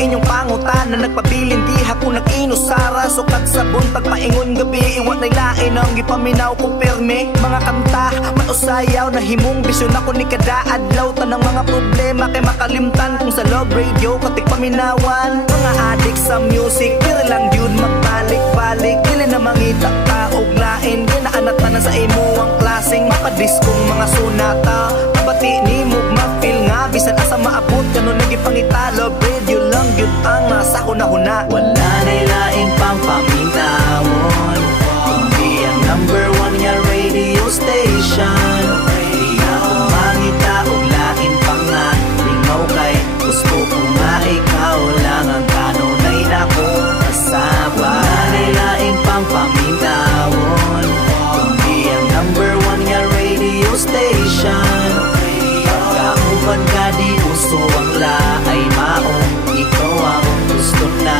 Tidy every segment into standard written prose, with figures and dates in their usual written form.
inyong pangutan na nagpabilin di ako nag-inusara. Sukat sa buntag paingon gabi iwan ay lain ang gipaminaw ko perme. Mga kanta matusayaw na himong bisyon ako ni kada adlaw. Tanang mga problema kay makalimtan kung sa love radio katik paminawan. Mga adik sa music pero lang yun magbalik-balik. Dili na mangita taog lain ginaanat na sa imo ang klaseng makadiskong mga sunata. Pabati ni mo mapil nga bisan asa maabot kanon nagipangita. Love radio lang yun ang nasa huna-huna. Wala na'y laing pang paminawon kundi ang #1 nga radio station. Kaya kumangita og lain pa nga lingaw kay gusto ko nga ikaw lang ang kanunay na kong kasaba. Wala na'y laing pang paminawon kundi ang #1 nga radio station. Pagkauban ka di uso ang laay maong ikaw ang gusto na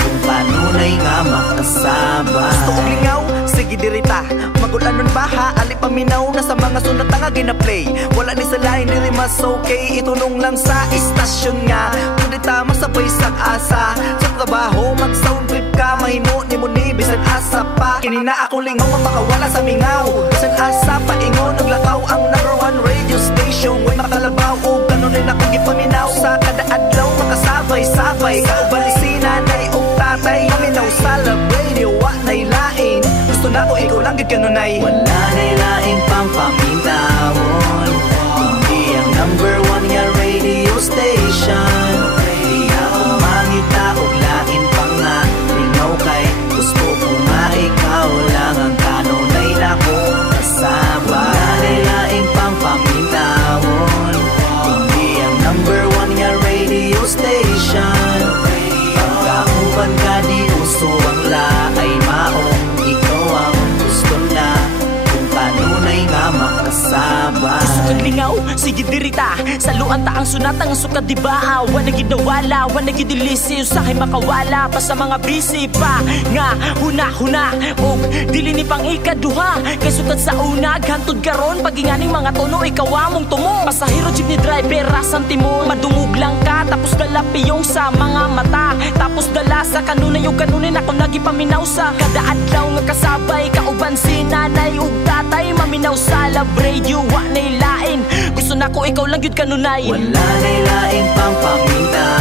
kung kanunay nga makasaba. Gusto kong lingaw, sige dirita magulanon ba ha, ali paminaw na sa mga sunat nga gina-play. Wala ni sa line, dili mas okay, itulong lang sa istasyon nga. Kundi tama sabay sak asa sa trabaho, mag-sound trip ka, mahimo ni mo ni bisan asa pa. Kinina akong lingaw, makawala sa mingaw, bisan asa pa ingon, naglakaw ang #1 radio station. Way makalabaw o ganunin akong gipaminaw sa kada adlaw, makasabay-sabay kaubalisina na og tatay. Paminaw sa love radio, wa na'y lain, gusto na ko ikaw lang gid kanunay. Wala na'y laing pang paminawon kundi ang #1 nga radio station. Kaya kumangita og lain pa nga lingaw kay gusto ko nga ikaw lang ang kanunay na kong kasaba. Wala na'y laing pang paminawon kundi ang #1 nga radio station. Pagkauban ka di uso ang laay maong ikaw ang gusto na kung kanunay nga makasaba. Gusto kang lingaw, sige dirita saluan ta ang sunata nga sukat di ba. Wa na gidawala, wa na gidilisi usahay makawala pa sa mga busy pa nga huna-huna og dili ni pang ikaduha kay sukat sa unag hantod karon paginganing mga tono ikaw among tumo. Pasahero jeepney driver rasan timon madungog lang ka tapos dala piyong sa mga mata tapos dala sa kanunay ug kanunay ako nagipaminaw sa kada adlaw nga kasabay kauban si nanay ug tatay. Maminaw sa love radio wa nay lain, gusto na ko ikaw lang gyud kanunay. Wala na'y laing pang paminawon